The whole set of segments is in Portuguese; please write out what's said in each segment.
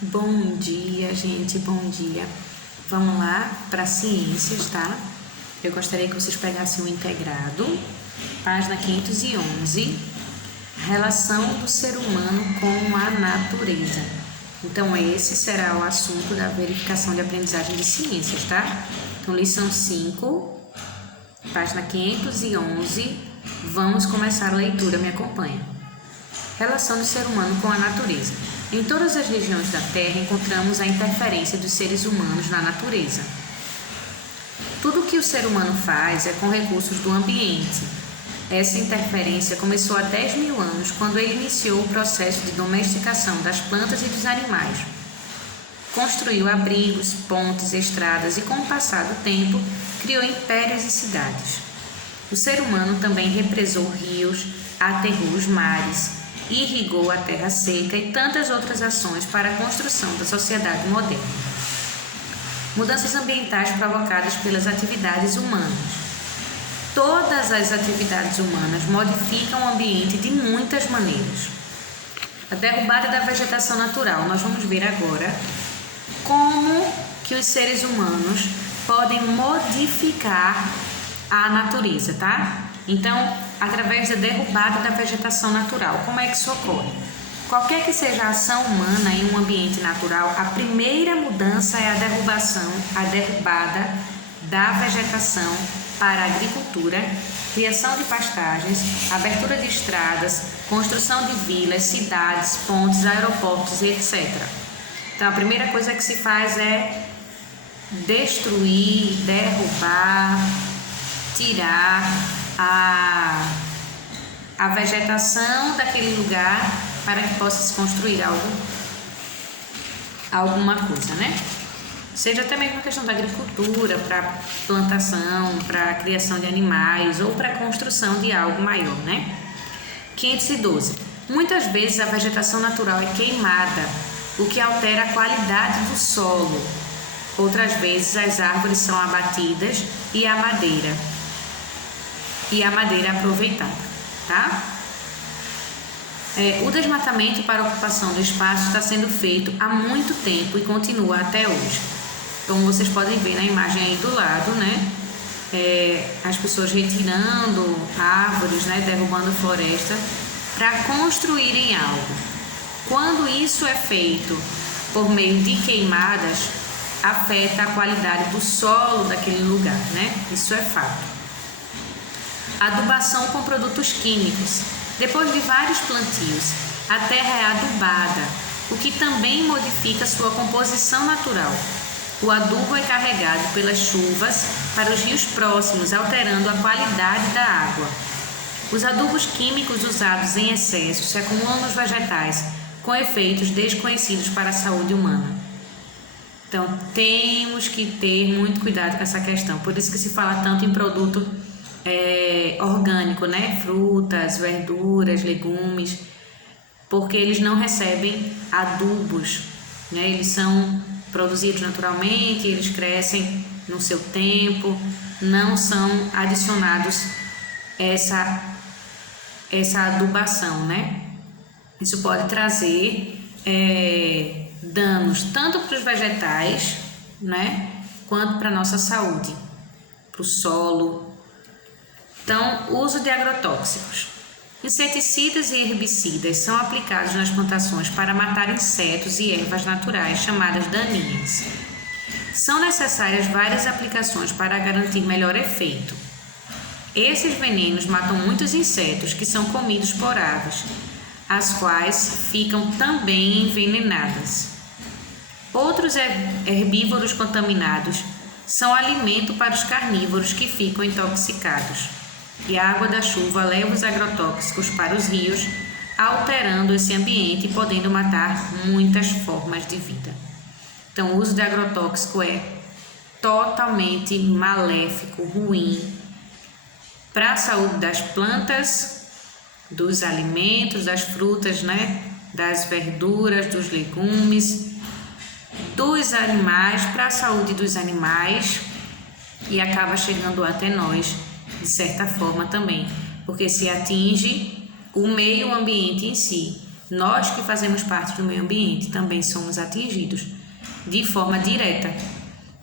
Bom dia, gente, bom dia. Vamos lá para ciências, tá? Eu gostaria que vocês pegassem o integrado, página 511, relação do ser humano com a natureza. Então, esse será o assunto da verificação de aprendizagem de ciências, tá? Então, lição 5, página 511, vamos começar a leitura, me acompanha. Relação do ser humano com a natureza. Em todas as regiões da Terra encontramos a interferência dos seres humanos na natureza. Tudo o que o ser humano faz é com recursos do ambiente. Essa interferência começou há 10 mil anos, quando ele iniciou o processo de domesticação das plantas e dos animais. Construiu abrigos, pontes, estradas e, com o passar do tempo, criou impérios e cidades. O ser humano também represou rios, aterrou os mares, irrigou a terra seca e tantas outras ações para a construção da sociedade moderna. Mudanças ambientais provocadas pelas atividades humanas. Todas as atividades humanas modificam o ambiente de muitas maneiras. A derrubada da vegetação natural. Nós vamos ver agora como que os seres humanos podem modificar a natureza, tá? Então, através da derrubada da vegetação natural. Como é que isso ocorre? Qualquer que seja a ação humana em um ambiente natural, a primeira mudança é a derrubada da vegetação para a agricultura, criação de pastagens, abertura de estradas, construção de vilas, cidades, pontes, aeroportos, etc. Então, a primeira coisa que se faz é destruir, derrubar, tirar a vegetação daquele lugar para que possa se construir alguma coisa, né? Seja até mesmo a questão da agricultura, para plantação, para criação de animais ou para construção de algo maior, né? 512. Muitas vezes a vegetação natural é queimada, o que altera a qualidade do solo. Outras vezes as árvores são abatidas e a madeira aproveitada, tá? O desmatamento para a ocupação do espaço está sendo feito há muito tempo e continua até hoje. Como vocês podem ver na imagem aí do lado, né? As pessoas retirando árvores, né? Derrubando floresta para construírem algo. Quando isso é feito por meio de queimadas, afeta a qualidade do solo daquele lugar, né? Isso é fato. Adubação com produtos químicos. Depois de vários plantios, a terra é adubada, o que também modifica sua composição natural. O adubo é carregado pelas chuvas para os rios próximos, alterando a qualidade da água. Os adubos químicos usados em excesso se acumulam nos vegetais, com efeitos desconhecidos para a saúde humana. Então, temos que ter muito cuidado com essa questão. Por isso que se fala tanto em produto orgânico, né? Frutas, verduras, legumes, porque eles não recebem adubos, né? Eles são produzidos naturalmente, eles crescem no seu tempo, não são adicionados essa adubação, né? Isso pode trazer danos tanto para os vegetais, né? Quanto para a nossa saúde, para o solo. Então, uso de agrotóxicos. Inseticidas e herbicidas são aplicados nas plantações para matar insetos e ervas naturais chamadas daninhas. São necessárias várias aplicações para garantir melhor efeito. Esses venenos matam muitos insetos que são comidos por aves, as quais ficam também envenenadas. Outros herbívoros contaminados são alimento para os carnívoros que ficam intoxicados. E a água da chuva leva os agrotóxicos para os rios, alterando esse ambiente e podendo matar muitas formas de vida. Então, o uso de agrotóxico é totalmente maléfico, ruim para a saúde das plantas, dos alimentos, das frutas, né? Das verduras, dos legumes, dos animais, para a saúde dos animais e acaba chegando até nós de certa forma também, porque se atinge o meio ambiente em si, nós que fazemos parte do meio ambiente também somos atingidos de forma direta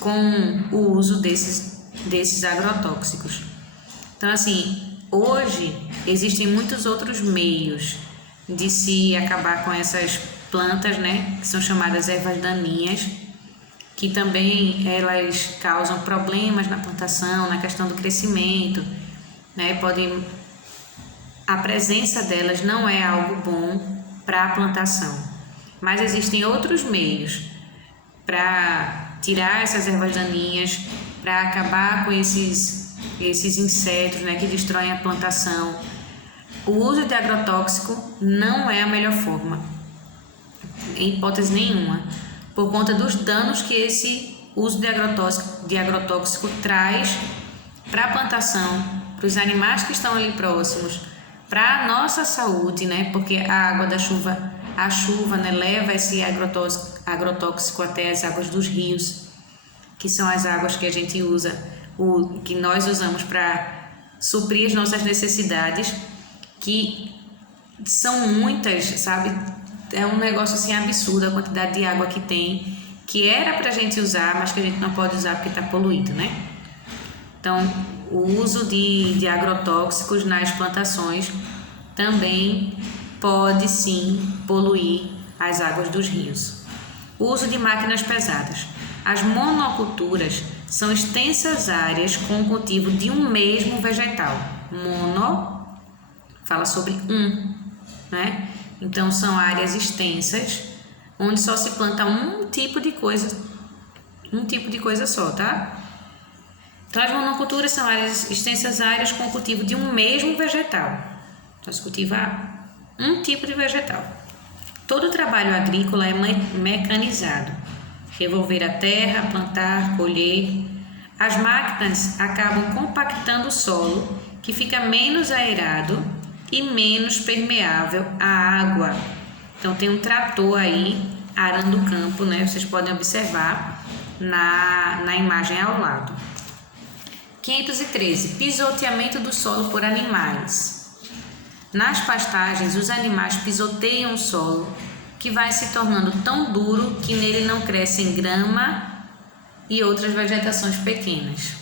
com o uso desses agrotóxicos. Então, assim, hoje existem muitos outros meios de se acabar com essas plantas, né, que são chamadas ervas daninhas, que também elas causam problemas na plantação, na questão do crescimento, né, a presença delas não é algo bom para a plantação, mas existem outros meios para tirar essas ervas daninhas, para acabar com esses insetos, né, que destroem a plantação. O uso de agrotóxico não é a melhor forma, em hipótese nenhuma, por conta dos danos que esse uso de agrotóxico traz para a plantação, para os animais que estão ali próximos, para a nossa saúde, né? Porque a água da chuva, né, leva esse agrotóxico até as águas dos rios, que são as águas que a gente usa, que nós usamos para suprir as nossas necessidades, que são muitas, sabe? É um negócio assim absurdo a quantidade de água que tem, que era para a gente usar, mas que a gente não pode usar porque está poluído, né? Então, o uso de agrotóxicos nas plantações também pode sim poluir as águas dos rios. O uso de máquinas pesadas. As monoculturas são extensas áreas com o cultivo de um mesmo vegetal. Mono fala sobre né? Então são áreas extensas onde só se planta um tipo de coisa só, tá? Então as monoculturas são extensas áreas com o cultivo de um mesmo vegetal. Então se cultiva um tipo de vegetal. Todo o trabalho agrícola é mecanizado. Revolver a terra, plantar, colher. As máquinas acabam compactando o solo, que fica menos aerado e menos permeável à água. Então tem um trator aí arando o campo, né? Vocês podem observar na imagem ao lado. 513. Pisoteamento do solo por animais. Nas pastagens, os animais pisoteiam o solo, que vai se tornando tão duro que nele não crescem grama e outras vegetações pequenas.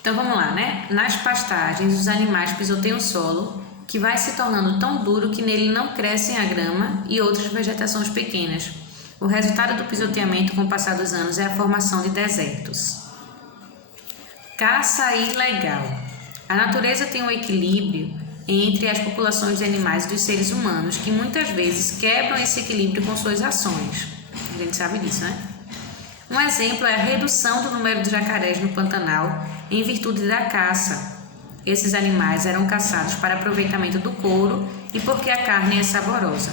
Então vamos lá, né? Nas pastagens, os animais pisoteiam o solo, que vai se tornando tão duro que nele não crescem a grama e outras vegetações pequenas. O resultado do pisoteamento com o passar dos anos é a formação de desertos. Caça ilegal. A natureza tem um equilíbrio entre as populações de animais e dos seres humanos, que muitas vezes quebram esse equilíbrio com suas ações. A gente sabe disso, né? Um exemplo é a redução do número de jacarés no Pantanal em virtude da caça. Esses animais eram caçados para aproveitamento do couro e porque a carne é saborosa.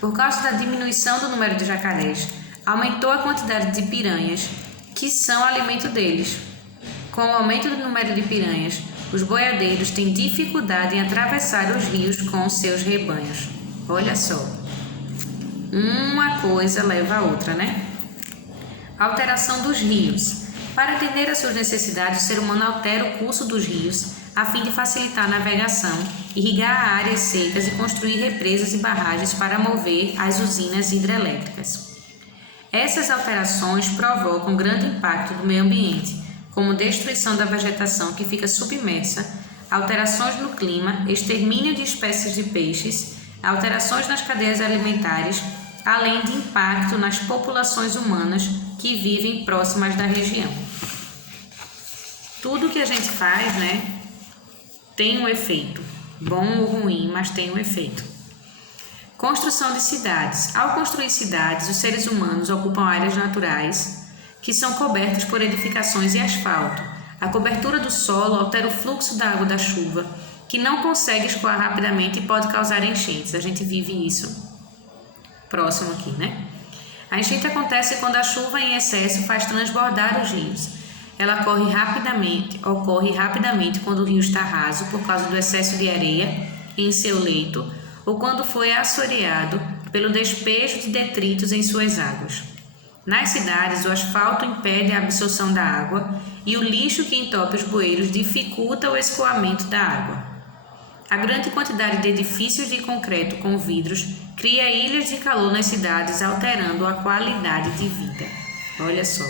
Por causa da diminuição do número de jacarés, aumentou a quantidade de piranhas, que são alimento deles. Com o aumento do número de piranhas, os boiadeiros têm dificuldade em atravessar os rios com seus rebanhos. Olha só, uma coisa leva a outra, né? Alteração dos rios. Para atender às suas necessidades, o ser humano altera o curso dos rios a fim de facilitar a navegação, irrigar áreas secas e construir represas e barragens para mover as usinas hidrelétricas. Essas alterações provocam grande impacto no meio ambiente, como destruição da vegetação que fica submersa, alterações no clima, extermínio de espécies de peixes, alterações nas cadeias alimentares, além de impacto nas populações humanas que vivem próximas da região. Tudo que a gente faz, né, tem um efeito, bom ou ruim, mas tem um efeito. Construção de cidades. Ao construir cidades, os seres humanos ocupam áreas naturais que são cobertas por edificações e asfalto. A cobertura do solo altera o fluxo da água da chuva, que não consegue escoar rapidamente e pode causar enchentes. A gente vive isso próximo aqui, né? A enchente acontece quando a chuva em excesso faz transbordar os rios. Ela ocorre rapidamente quando o rio está raso por causa do excesso de areia em seu leito ou quando foi assoreado pelo despejo de detritos em suas águas. Nas cidades, o asfalto impede a absorção da água e o lixo que entope os bueiros dificulta o escoamento da água. A grande quantidade de edifícios de concreto com vidros cria ilhas de calor nas cidades, alterando a qualidade de vida. Olha só.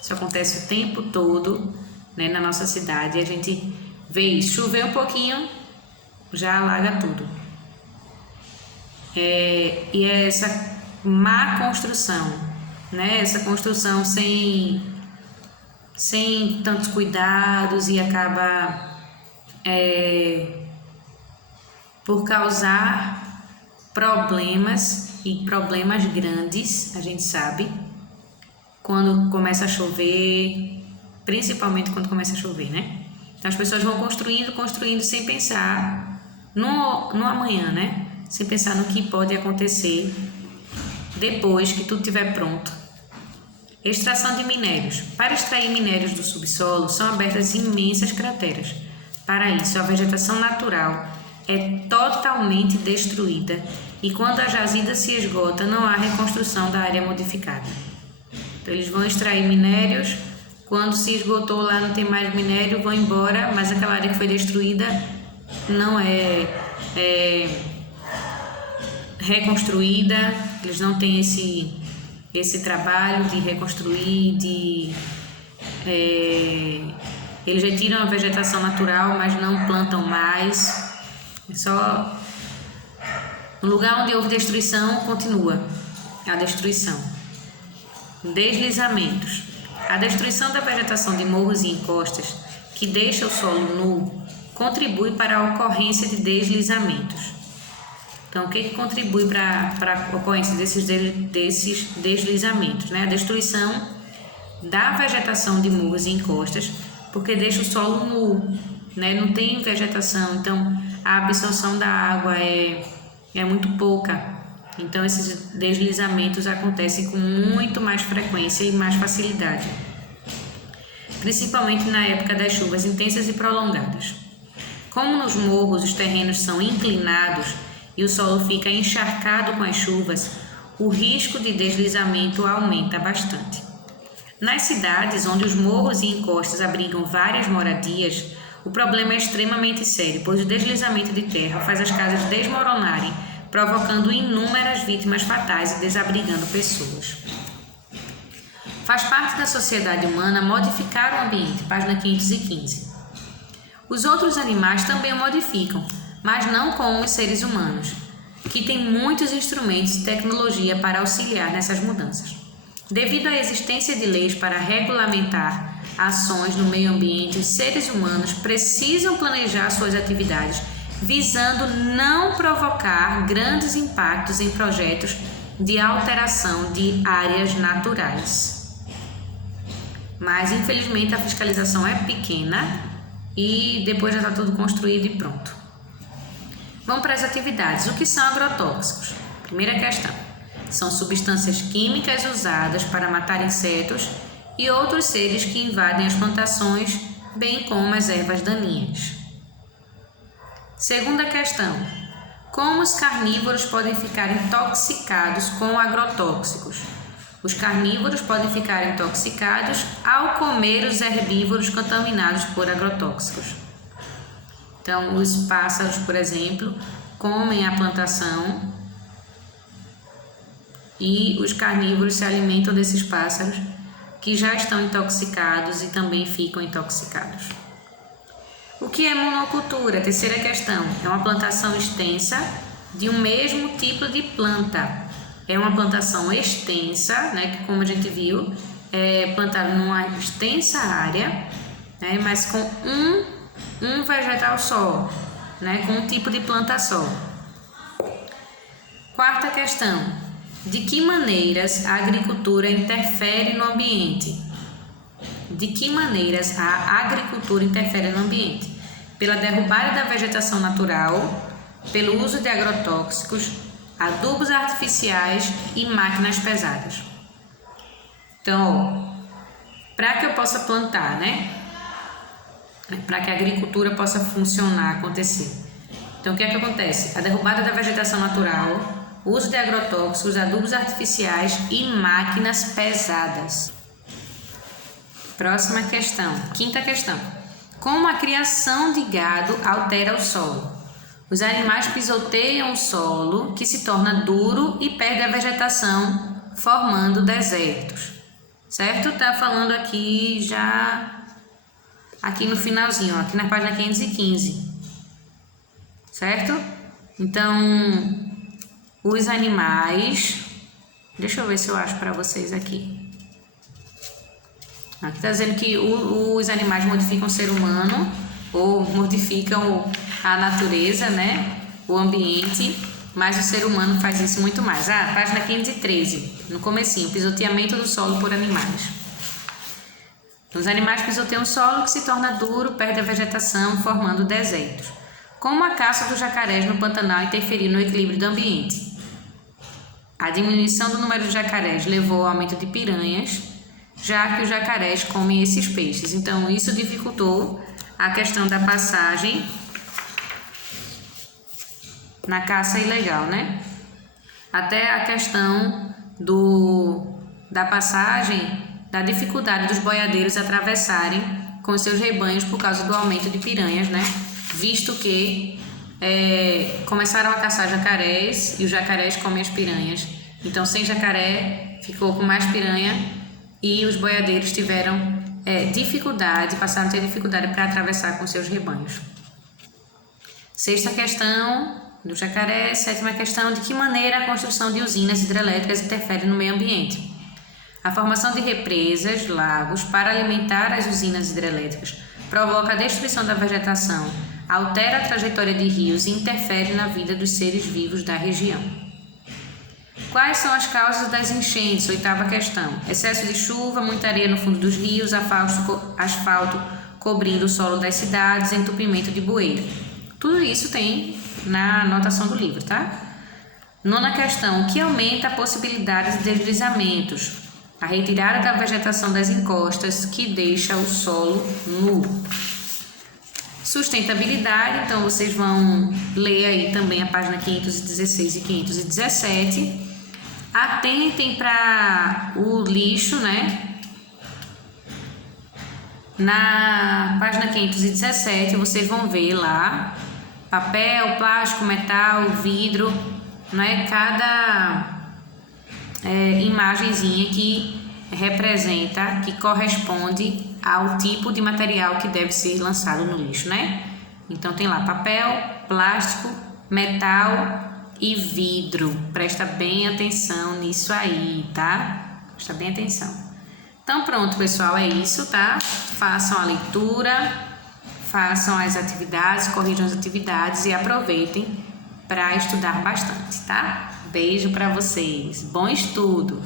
Isso acontece o tempo todo, né, na nossa cidade. A gente vê isso. Chover um pouquinho, já alaga tudo. E é essa má construção, né? Essa construção sem tantos cuidados e acaba por causar problemas e problemas grandes, a gente sabe, quando começa a chover, principalmente quando começa a chover, né? Então as pessoas vão construindo sem pensar no amanhã, né? Sem pensar no que pode acontecer depois que tudo estiver pronto. Extração de minérios. Para extrair minérios do subsolo, são abertas imensas crateras. Para isso, a vegetação natural é totalmente destruída e quando a jazida se esgota, não há reconstrução da área modificada. Então, eles vão extrair minérios, quando se esgotou lá, não tem mais minério, vão embora, mas aquela área que foi destruída não é reconstruída, eles não têm esse trabalho de reconstruir, eles retiram a vegetação natural, mas não plantam mais. É só no lugar onde houve destruição, continua a destruição. Deslizamentos. A destruição da vegetação de morros e encostas, que deixa o solo nu, contribui para a ocorrência de deslizamentos. Então, o que contribui para a ocorrência desses deslizamentos, né? A destruição da vegetação de morros e encostas, porque deixa o solo nu, né? Não tem vegetação, então a absorção da água é muito pouca. Então, esses deslizamentos acontecem com muito mais frequência e mais facilidade, principalmente na época das chuvas intensas e prolongadas. Como nos morros os terrenos são inclinados e o solo fica encharcado com as chuvas, o risco de deslizamento aumenta bastante. Nas cidades onde os morros e encostas abrigam várias moradias, o problema é extremamente sério, pois o deslizamento de terra faz as casas desmoronarem, provocando inúmeras vítimas fatais e desabrigando pessoas. Faz parte da sociedade humana modificar o ambiente, página 515. Os outros animais também o modificam, mas não como os seres humanos, que têm muitos instrumentos e tecnologia para auxiliar nessas mudanças. Devido à existência de leis para regulamentar ações no meio ambiente, os seres humanos precisam planejar suas atividades visando não provocar grandes impactos em projetos de alteração de áreas naturais. Mas, infelizmente, a fiscalização é pequena e depois já está tudo construído e pronto. Vamos para as atividades. O que são agrotóxicos? Primeira questão. São substâncias químicas usadas para matar insetos e outros seres que invadem as plantações, bem como as ervas daninhas. Segunda questão. Como os carnívoros podem ficar intoxicados com agrotóxicos? Os carnívoros podem ficar intoxicados ao comer os herbívoros contaminados por agrotóxicos. Então, os pássaros, por exemplo, comem a plantação e os carnívoros se alimentam desses pássaros que já estão intoxicados e também ficam intoxicados. O que é monocultura? Terceira questão. É uma plantação extensa de um mesmo tipo de planta. É uma plantação extensa, né, que como a gente viu, é plantada numa extensa área, né, mas com um vegetal só, né, com um tipo de planta só. Quarta questão. De que maneiras a agricultura interfere no ambiente? De que maneiras a agricultura interfere no ambiente? Pela derrubada da vegetação natural, pelo uso de agrotóxicos, adubos artificiais e máquinas pesadas. Então, para que eu possa plantar, né? Para que a agricultura possa funcionar, acontecer. Então, o que é que acontece? A derrubada da vegetação natural, o uso de agrotóxicos, adubos artificiais e máquinas pesadas. Próxima questão, quinta questão. Como a criação de gado altera o solo? Os animais pisoteiam o solo, que se torna duro e perde a vegetação, formando desertos. Certo? Tá falando aqui já, aqui no finalzinho, ó, aqui na página 515. Certo? Então, os animais... Deixa eu ver se eu acho para vocês aqui. Aqui está dizendo que os animais modificam o ser humano, ou modificam a natureza, né? O ambiente, mas o ser humano faz isso muito mais. Página 513, no comecinho, pisoteamento do solo por animais. Os animais pisoteiam o solo, que se torna duro, perde a vegetação, formando desertos. Como a caça dos jacarés no Pantanal interferiu no equilíbrio do ambiente? A diminuição do número de jacarés levou ao aumento de piranhas, já que os jacarés comem esses peixes. Então, isso dificultou a questão da passagem na caça ilegal, né? Até a questão da passagem, da dificuldade dos boiadeiros atravessarem com seus rebanhos por causa do aumento de piranhas, né? Visto que começaram a caçar jacarés e os jacarés comem as piranhas. Então, sem jacaré, ficou com mais piranha e os boiadeiros tiveram passaram a ter dificuldade para atravessar com seus rebanhos. Sexta questão do jacaré. Sétima questão: de que maneira a construção de usinas hidrelétricas interfere no meio ambiente? A formação de represas, lagos, para alimentar as usinas hidrelétricas provoca a destruição da vegetação, altera a trajetória de rios e interfere na vida dos seres vivos da região. Quais são as causas das enchentes? Oitava questão. Excesso de chuva, muita areia no fundo dos rios, asfalto cobrindo o solo das cidades, entupimento de bueiro. Tudo isso tem na anotação do livro, tá? Nona questão. O que aumenta a possibilidade de deslizamentos? A retirada da vegetação das encostas, que deixa o solo nu. Sustentabilidade, então vocês vão ler aí também a página 516 e 517. Atentem para o lixo, né? Na página 517 vocês vão ver lá papel, plástico, metal, vidro, né? Cada imagenzinha que representa, que corresponde ao tipo de material que deve ser lançado no lixo, né? Então tem lá papel, plástico, metal e vidro. Presta bem atenção nisso aí, tá? Presta bem atenção. Então pronto, pessoal, é isso, tá? Façam a leitura, façam as atividades, corrijam as atividades e aproveitem para estudar bastante, tá? Beijo para vocês. Bom estudo!